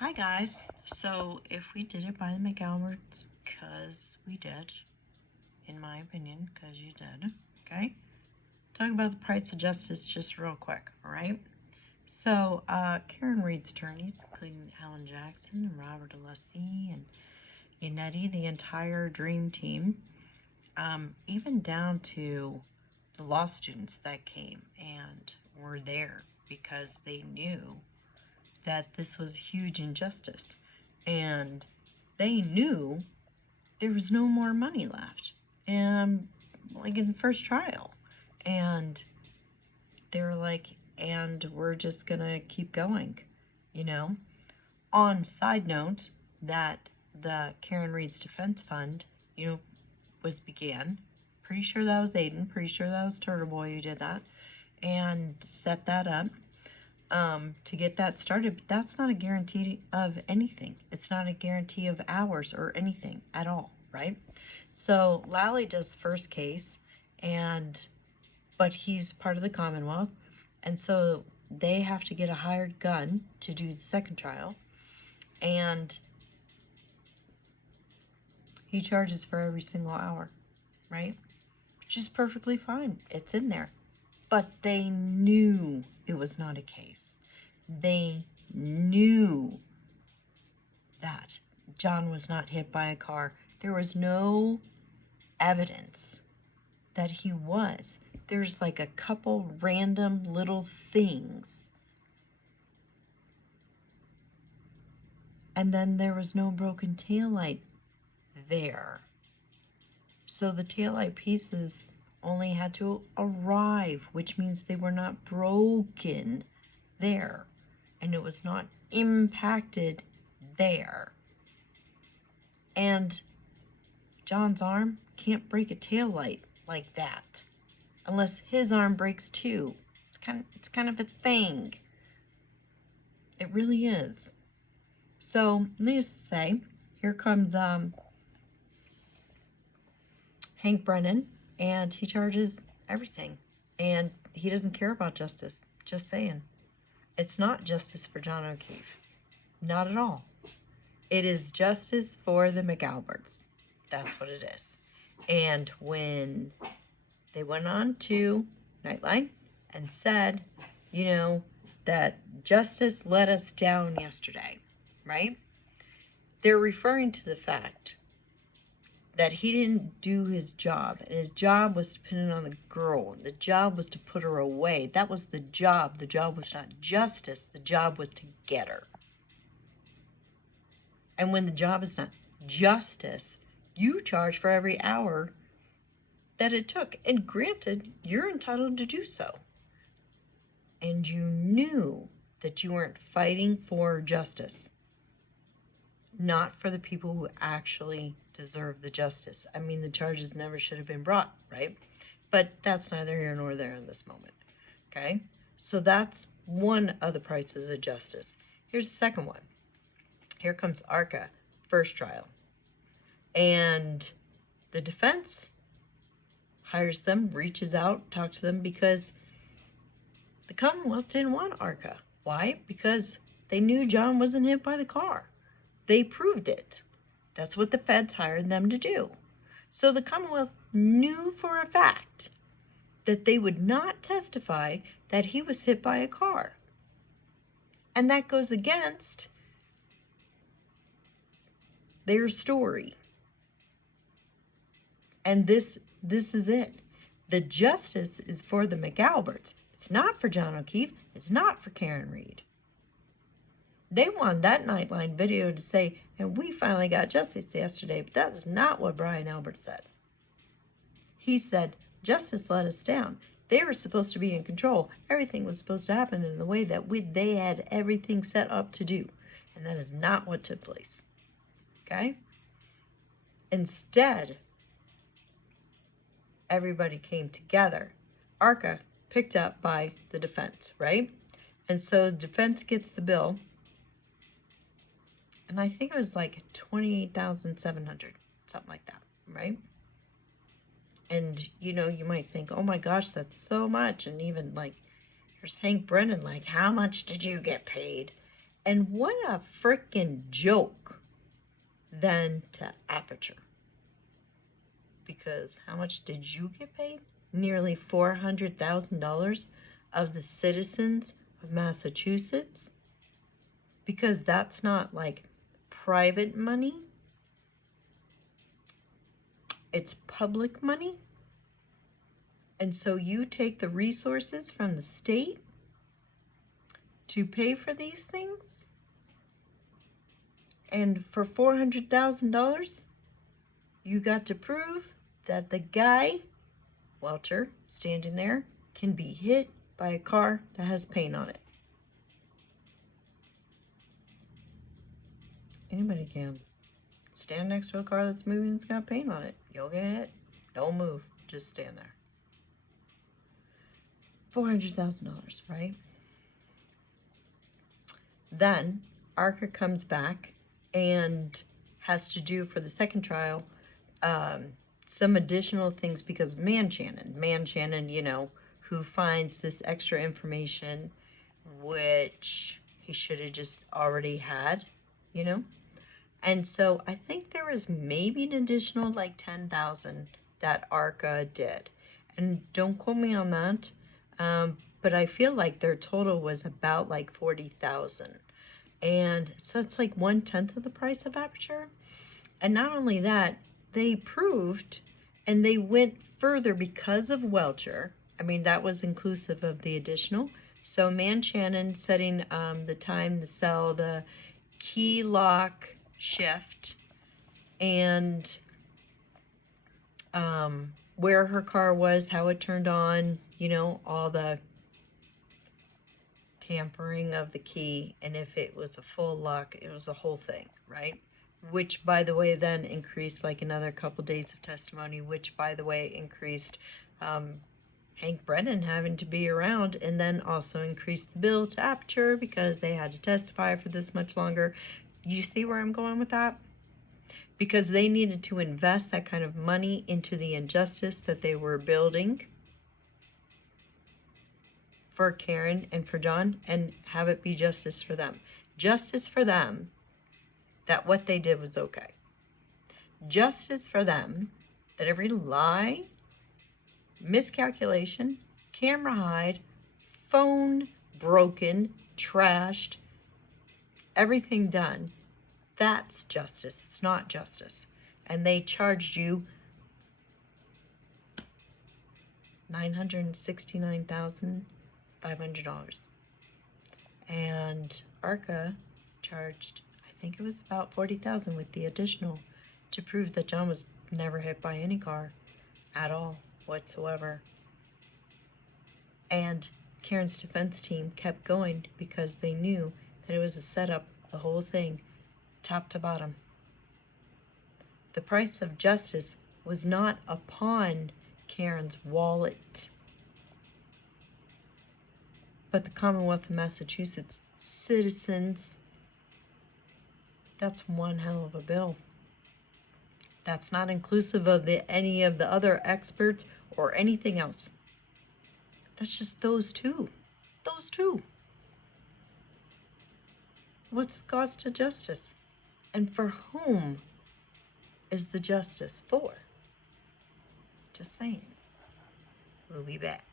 Hi guys. So if we did it by the McAlberts, because we did, in my opinion, because you did, okay? Talk about the price of justice just real quick, alright? So, Karen Reed's attorneys, including Alan Jackson and Robert Alessi and Yannetti, the entire dream team, even down to the law students that came and were there because they knew that this was huge injustice. And they knew there was no more money left. And like in the first trial. And they were like, and we're just gonna keep going, you know? On side note, that the Karen Reed's Defense Fund, was began. Pretty sure that was Aiden. Pretty sure that was Turtle Boy who did that. And set that up. To get that started, but that's not a guarantee of anything. It's not a guarantee of hours or anything at all, right? So Lally does the first case, but he's part of the Commonwealth, and so they have to get a hired gun to do the second trial, and he charges for every single hour, right? Which is perfectly fine. It's in there. But they knew it was not a case. They knew that John was not hit by a car. There was no evidence that he was. There's like a couple random little things. And then there was no broken taillight there. So the taillight pieces only had to arrive, which means they were not broken there. And it was not impacted there. And John's arm can't break a taillight like that unless his arm breaks too. It's kind of a thing. It really is. So, needless to say, here comes Hank Brennan, and he charges everything. And he doesn't care about justice. Just saying. It's not justice for John O'Keefe. Not at all. It is justice for the McAlberts. That's what it is. And when they went on to Nightline and said, that justice let us down yesterday, right? They're referring to the fact that he didn't do his job, and his job was to pin it on the girl. The job was to put her away. That was the job. The job was not justice. The job was to get her. And when the job is not justice, you charge for every hour that it took. And granted, you're entitled to do so. And you knew that you weren't fighting for justice. Not for the people who actually deserve the justice. I mean, the charges never should have been brought, right? But that's neither here nor there in this moment. Okay? So that's one of the prices of justice. Here's the second one. Here comes ARCA, first trial. And the defense hires them, reaches out, talks to them, because the Commonwealth didn't want ARCA. Why? Because they knew John wasn't hit by the car. They proved it. That's what the feds hired them to do. So the Commonwealth knew for a fact that they would not testify that he was hit by a car. And that goes against their story. And this is it. The justice is for the McAlberts. It's not for John O'Keefe. It's not for Karen Reed. They wanted that Nightline video to say, and we finally got justice yesterday, but that is not what Brian Albert said. He said, justice let us down. They were supposed to be in control. Everything was supposed to happen in the way that they had everything set up to do. And that is not what took place. Okay? Instead, everybody came together. ARCA picked up by the defense, right? And so the defense gets the bill. And I think it was like $28,700, something like that, right? And, you might think, oh my gosh, that's so much. And even like, here's Hank Brennan, like, how much did you get paid? And what a freaking joke then to Aperture. Because how much did you get paid? Nearly $400,000 of the citizens of Massachusetts? Because that's not like private money, it's public money. And so you take the resources from the state to pay for these things? And for $400,000, you got to prove that the guy, Welcher, standing there, can be hit by a car that has paint on it. Anybody can. Stand next to a car that's moving that's got paint on it. You'll get hit. Don't move. Just stand there. $400,000, right? Then Arca comes back and has to do for the second trial some additional things because Man Shannon, you know, who finds this extra information which he should have just already had, you know. And so I think there was maybe an additional like 10,000 that Arca did. And don't quote me on that. But I feel like their total was about like 40,000. And so it's like 1/10 of the price of Aperture. And not only that, they proved and they went further because of Welcher. I mean, that was inclusive of the additional. So Man Shannon setting the time, the cell, the key lock shift, and where her car was, how it turned on, you know, all the tampering of the key, and if it was a full lock, it was a whole thing, right? Which, by the way, then increased like another couple days of testimony, which, by the way, increased Hank Brennan having to be around, and then also increased the bill to Aperture because they had to testify for this much longer. You see where I'm going with that? Because they needed to invest that kind of money into the injustice that they were building for Karen and for John, and have it be justice for them. Justice for them that what they did was okay. Justice for them that every lie, miscalculation, camera hide, phone broken, trashed, everything done, that's justice. It's not justice. And they charged you $969,500. And Arca charged, I think it was about $40,000 with the additional to prove that John was never hit by any car at all whatsoever. And Karen's defense team kept going because they knew that it was a setup, the whole thing, top to bottom. The price of justice was not upon Karen's wallet, but the Commonwealth of Massachusetts citizens. That's one hell of a bill. That's not inclusive of any of the other experts or anything else. That's just those two. Those two. What's the cost of justice? And for whom is the justice for? Just saying. We'll be back.